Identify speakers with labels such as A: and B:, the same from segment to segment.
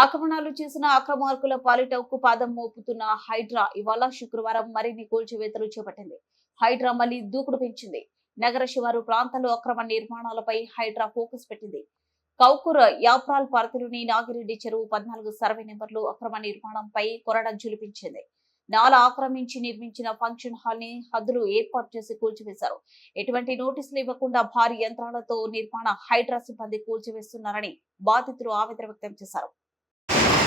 A: ఆక్రమణలు చేసిన అక్రమార్కుల పాలిట పాదం మోపుతున్న హైడ్రా ఇవాళ శుక్రవారం మరిన్ని కూల్చివేతలు చేపట్టింది. హైడ్రా మళ్ళీ దూకుడు పెంచింది. నగర శివారు ప్రాంతాల్లో అక్రమ నిర్మాణాలపై హైడ్రా ఫోకస్ పెట్టింది. కౌకూర్ యాప్రాల్ పరిధిలోని నాగిరెడ్డి చెరువు పద్నాలుగు సర్వే నెంబర్లు అక్రమ నిర్మాణంపై కొరడ జులిపించింది. నాల ఆక్రమించి నిర్మించిన ఫంక్షన్ హాల్ని హద్దులు ఏర్పాటు చేసి కూల్చివేశారు. ఎటువంటి నోటీసులు ఇవ్వకుండా భారీ యంత్రాలతో నిర్మాణ హైడ్రా సిబ్బంది కూల్చివేస్తున్నారని బాధితులు ఆవేదన వ్యక్తం చేశారు
B: అదే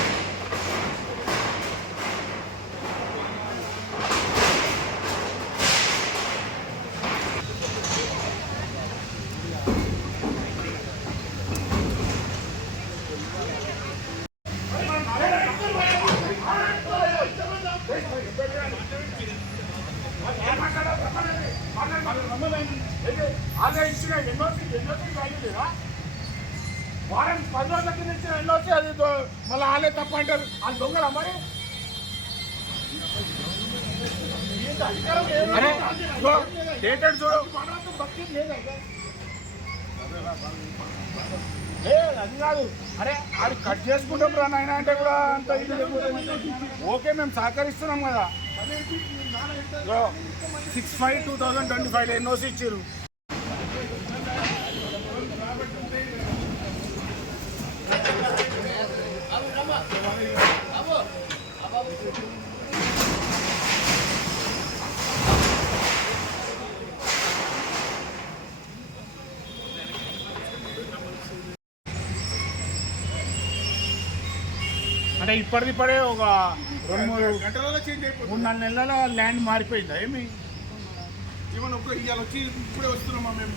B: ఇచ్చిన ఎన్నోసి ఎన్నోసి రాయలేదా వారం పది రోజుల కింద ఇచ్చిన ఎన్నోసి అది మళ్ళీ ఆలే తప్ప అంటారు అది దొంగల మరి డేటెడ్ చూడు ఏ అది కాదు. అరే అది కట్ చేసుకుంటాం రా నాయన అంటే కూడా అంత ఇది ఓకే మేము సహకరిస్తున్నాం కదా. Six five two thousand twenty five NOC ఇచ్చారు అంటే ఇప్పటిది ఇప్పుడే ఒక రెండు మూడు
C: గంటలలో చేంజ్ అయిపోతుంది.
B: మూడు నాలుగు నెలల ల్యాండ్ మారిపోయిందా ఏమి?
C: ఏమన్నా ఒక ఇవాళ వచ్చి ఇప్పుడే వస్తున్నామా మేము?